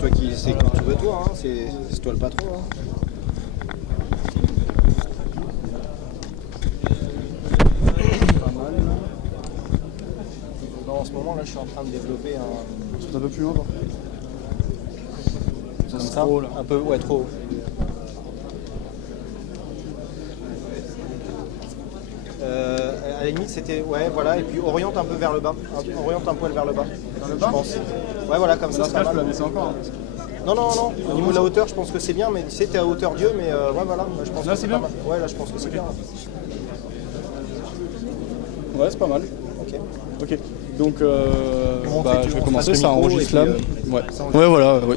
toi qui sais quand tu veux toi, hein. C'est toi le patron. Hein. Pas mal. En ce moment là je suis en train de développer un... C'est un peu plus loin, Ça sera trop, là. Un peu, ouais, trop. À la limite c'était, ouais voilà, et puis oriente un peu vers le bas, oriente un poil vers le bas, Vers le bas, je pense. Ouais voilà, comme ça, je peux la baisser encore. Non, au niveau de la hauteur je pense que c'est bien, mais tu sais t'es à hauteur Dieu, mais ouais voilà, je pense là, que c'est pas bien. mal. Ouais là je pense que c'est bien. Ouais, c'est pas mal. Ok. Donc, je vais commencer, ça enregistre là. Ouais, voilà. Ouais.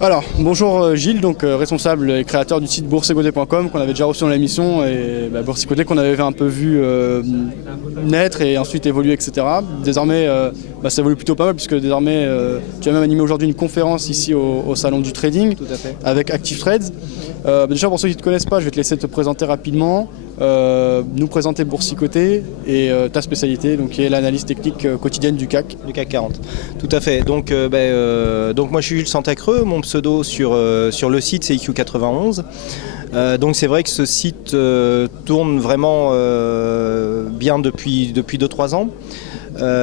Alors, bonjour Gilles, donc responsable et créateur du site boursicoté.com qu'on avait déjà reçu dans l'émission, et Boursicoté qu'on avait un peu vu naître et ensuite évoluer, etc. Désormais, ça évolue plutôt pas mal puisque désormais tu as même animé aujourd'hui une conférence ici au salon du trading. Tout à fait. Avec Active Trades. Déjà pour ceux qui ne te connaissent pas, je vais te laisser te présenter rapidement, nous présenter Boursicoté et ta spécialité, donc qui est l'analyse technique quotidienne du CAC. Du CAC 40. Tout à fait. Donc moi je suis Jules Santacreux, mon pseudo sur le site c'est IQ91. Donc c'est vrai que ce site tourne vraiment bien depuis 2-3 ans.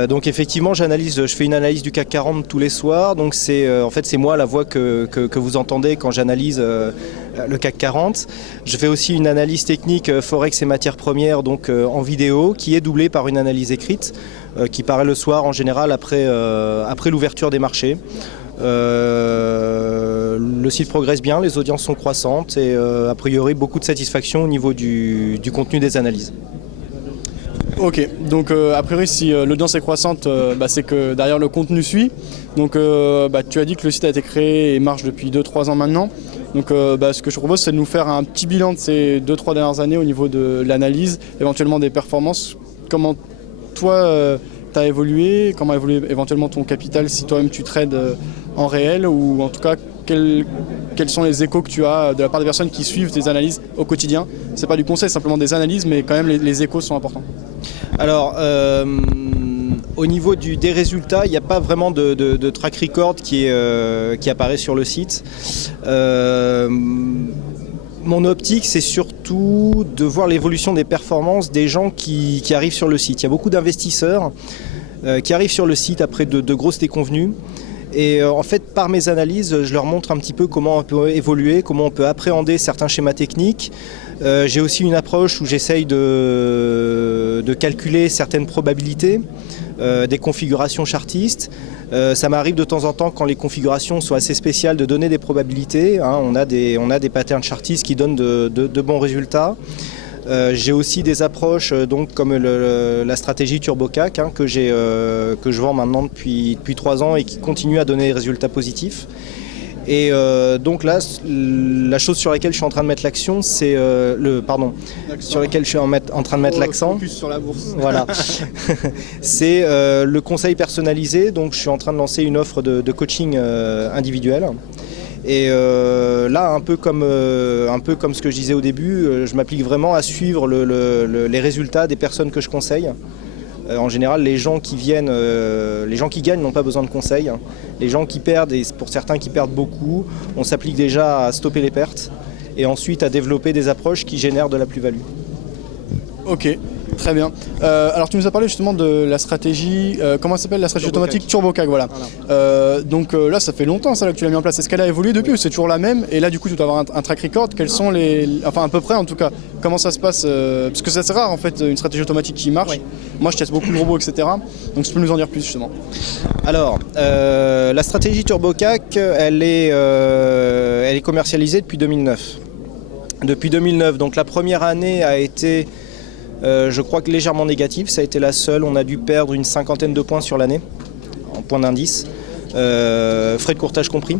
Donc effectivement je fais une analyse du CAC 40 tous les soirs, donc en fait c'est moi la voix que vous entendez quand j'analyse le CAC 40. Je fais aussi une analyse technique Forex et matières premières, donc en vidéo, qui est doublée par une analyse écrite qui paraît le soir en général après l'ouverture des marchés. Le site progresse bien, les audiences sont croissantes et a priori beaucoup de satisfaction au niveau du contenu des analyses. Ok, donc a priori si l'audience est croissante, c'est que derrière le contenu suit. Donc tu as dit que le site a été créé et marche depuis 2-3 ans maintenant. Donc ce que je propose c'est de nous faire un petit bilan de ces 2-3 dernières années au niveau de l'analyse, éventuellement des performances. Comment toi tu as évolué, comment a évolué éventuellement ton capital si toi-même tu trades en réel, ou en tout cas quels sont les échos que tu as de la part des personnes qui suivent tes analyses au quotidien. C'est pas du conseil, c'est simplement des analyses, mais quand même les échos sont importants. Alors, au niveau des résultats, il n'y a pas vraiment de track record qui apparaît sur le site. Mon optique, c'est surtout de voir l'évolution des performances des gens qui arrivent sur le site. Il y a beaucoup d'investisseurs qui arrivent sur le site après de grosses déconvenues. Et en fait, par mes analyses, je leur montre un petit peu comment on peut évoluer, comment on peut appréhender certains schémas techniques. J'ai aussi une approche où j'essaye de calculer certaines probabilités, des configurations chartistes. Ça m'arrive de temps en temps, quand les configurations sont assez spéciales, de donner des probabilités. Hein. On a des patterns chartistes qui donnent de bons résultats. J'ai aussi des approches comme la stratégie TurboCAC que je vends maintenant depuis 3 ans et qui continue à donner des résultats positifs. Et donc là, la chose sur laquelle je suis en train de mettre l'action, c'est sur laquelle je suis en train de mettre l'accent. Focus sur la bourse. Voilà. C'est le conseil personnalisé. Donc je suis en train de lancer une offre de coaching individuel. Et là, un peu comme ce que je disais au début, je m'applique vraiment à suivre les résultats des personnes que je conseille. En général, les gens qui gagnent n'ont pas besoin de conseils. Les gens qui perdent, et pour certains qui perdent beaucoup, on s'applique déjà à stopper les pertes et ensuite à développer des approches qui génèrent de la plus-value. Ok, très bien. Alors tu nous as parlé justement de la stratégie, comment ça s'appelle, la stratégie automatique TurboCAC, voilà. Donc là ça fait longtemps ça là, que tu l'as mis en place. Est-ce qu'elle a évolué depuis ou c'est toujours la même? Et là du coup tu dois avoir un track record. Quels sont enfin à peu près en tout cas, comment ça se passe parce que c'est assez rare en fait une stratégie automatique qui marche. Oui. Moi je teste beaucoup de robots, etc. Donc tu peux nous en dire plus justement. Alors la stratégie TurboCAC elle est commercialisée depuis 2009. Depuis 2009, donc la première année a été je crois que légèrement négative, ça a été la seule. On a dû perdre une 50aine de points sur l'année, en points d'indice, frais de courtage compris.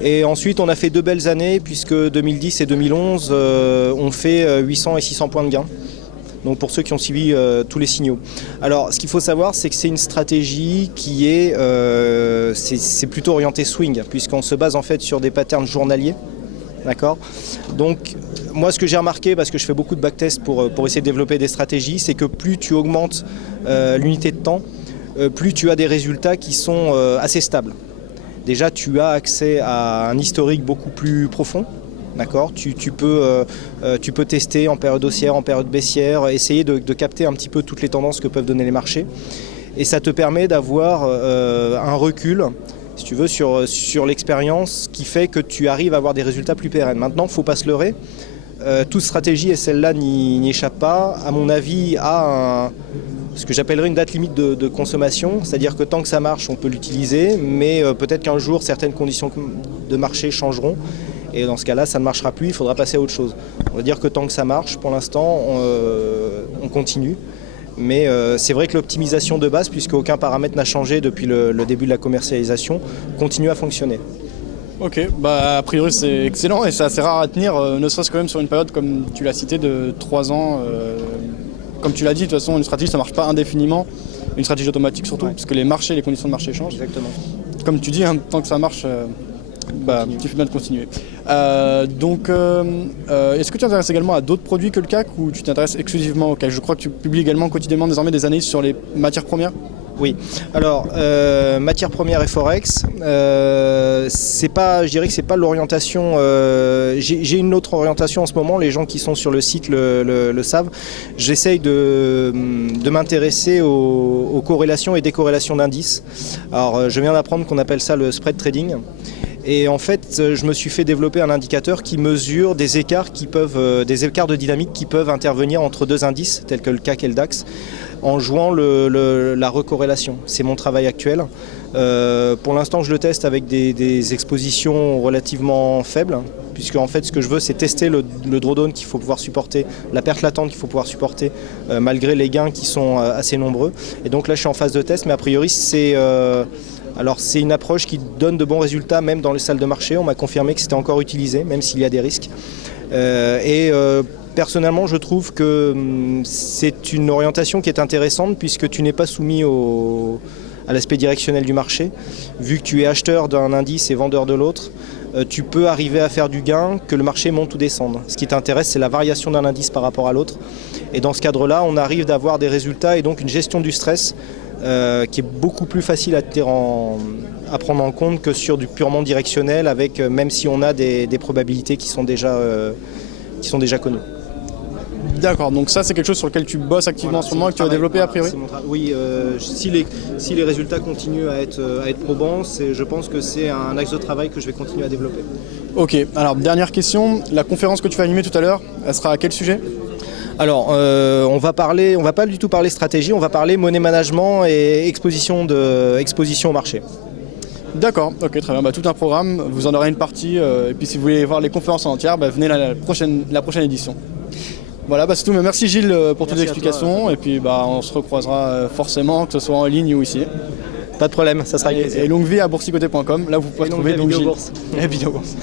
Et ensuite, on a fait 2 belles années, puisque 2010 et 2011 ont fait 800 et 600 points de gain. Donc pour ceux qui ont suivi tous les signaux. Alors, ce qu'il faut savoir, c'est que c'est une stratégie qui c'est plutôt orienté swing, puisqu'on se base en fait sur des patterns journaliers. D'accord. Donc moi ce que j'ai remarqué, parce que je fais beaucoup de backtest pour essayer de développer des stratégies, c'est que plus tu augmentes l'unité de temps, plus tu as des résultats qui sont assez stables. déjà tu as accès à un historique beaucoup plus profond. D'accord, tu peux tester en période haussière, en période baissière, essayer de capter un petit peu toutes les tendances que peuvent donner les marchés. Et ça te permet d'avoir un recul, si tu veux, sur l'expérience qui fait que tu arrives à avoir des résultats plus pérennes. Maintenant, il ne faut pas se leurrer. Toute stratégie, et celle-là n'y échappe pas, à mon avis, a ce que j'appellerais une date limite de consommation. C'est-à-dire que tant que ça marche, on peut l'utiliser, mais peut-être qu'un jour, certaines conditions de marché changeront. Et dans ce cas-là, ça ne marchera plus, il faudra passer à autre chose. On va dire que tant que ça marche, pour l'instant, on continue. Mais c'est vrai que l'optimisation de base, puisque aucun paramètre n'a changé depuis le début de la commercialisation, continue à fonctionner. Ok, a priori c'est excellent et c'est assez rare à tenir, ne serait-ce quand même sur une période comme tu l'as cité de 3 ans. Comme tu l'as dit, de toute façon, une stratégie ça ne marche pas indéfiniment, une stratégie automatique surtout, parce que les conditions de marché changent. Exactement. Comme tu dis, tant que ça marche, tu fais bien de continuer. Est-ce que tu t'intéresses également à d'autres produits que le CAC ou tu t'intéresses exclusivement au CAC? Je crois que tu publies également quotidiennement désormais des analyses sur les matières premières. Oui, alors matières premières et Forex, je dirais que c'est pas l'orientation, j'ai une autre orientation en ce moment, les gens qui sont sur le site le savent, j'essaye de m'intéresser aux corrélations et décorrélations d'indices. Alors je viens d'apprendre qu'on appelle ça le spread trading. Et en fait, je me suis fait développer un indicateur qui mesure des écarts de dynamique qui peuvent intervenir entre deux indices, tels que le CAC et le DAX, en jouant la recorrélation. C'est mon travail actuel. Pour l'instant, je le teste avec des expositions relativement faibles, puisque en fait, ce que je veux, c'est tester le drawdown qu'il faut pouvoir supporter, la perte latente qu'il faut pouvoir supporter, malgré les gains qui sont assez nombreux. Et donc là, je suis en phase de test, mais a priori, c'est une approche qui donne de bons résultats, même dans les salles de marché. On m'a confirmé que c'était encore utilisé, même s'il y a des risques. Personnellement, je trouve que c'est une orientation qui est intéressante puisque tu n'es pas soumis à l'aspect directionnel du marché. Vu que tu es acheteur d'un indice et vendeur de l'autre, tu peux arriver à faire du gain, que le marché monte ou descende. Ce qui t'intéresse, c'est la variation d'un indice par rapport à l'autre. Et dans ce cadre-là, on arrive d'avoir des résultats et donc une gestion du stress qui est beaucoup plus facile à prendre en compte que sur du purement directionnel, même si on a des probabilités qui sont déjà connues. D'accord, donc ça c'est quelque chose sur lequel tu bosses activement en ce moment et que tu vas développer a priori. Oui, si les résultats continuent à être probants, je pense que c'est un axe de travail que je vais continuer à développer. Ok, alors dernière question, la conférence que tu vas animer tout à l'heure, elle sera à quel sujet ? Alors, on va pas du tout parler stratégie, on va parler money management et exposition au marché. D'accord, ok, très bien. Tout un programme, vous en aurez une partie, et puis si vous voulez voir les conférences en entière, venez la prochaine édition. Voilà, c'est tout. Merci Gilles pour toutes les explications, et puis on se recroisera forcément, que ce soit en ligne ou ici. Pas de problème, ça sera avec plaisir. Et longue vie à boursicoté.com, là vous pouvez trouver donc Gilles. Et Vidéobourse.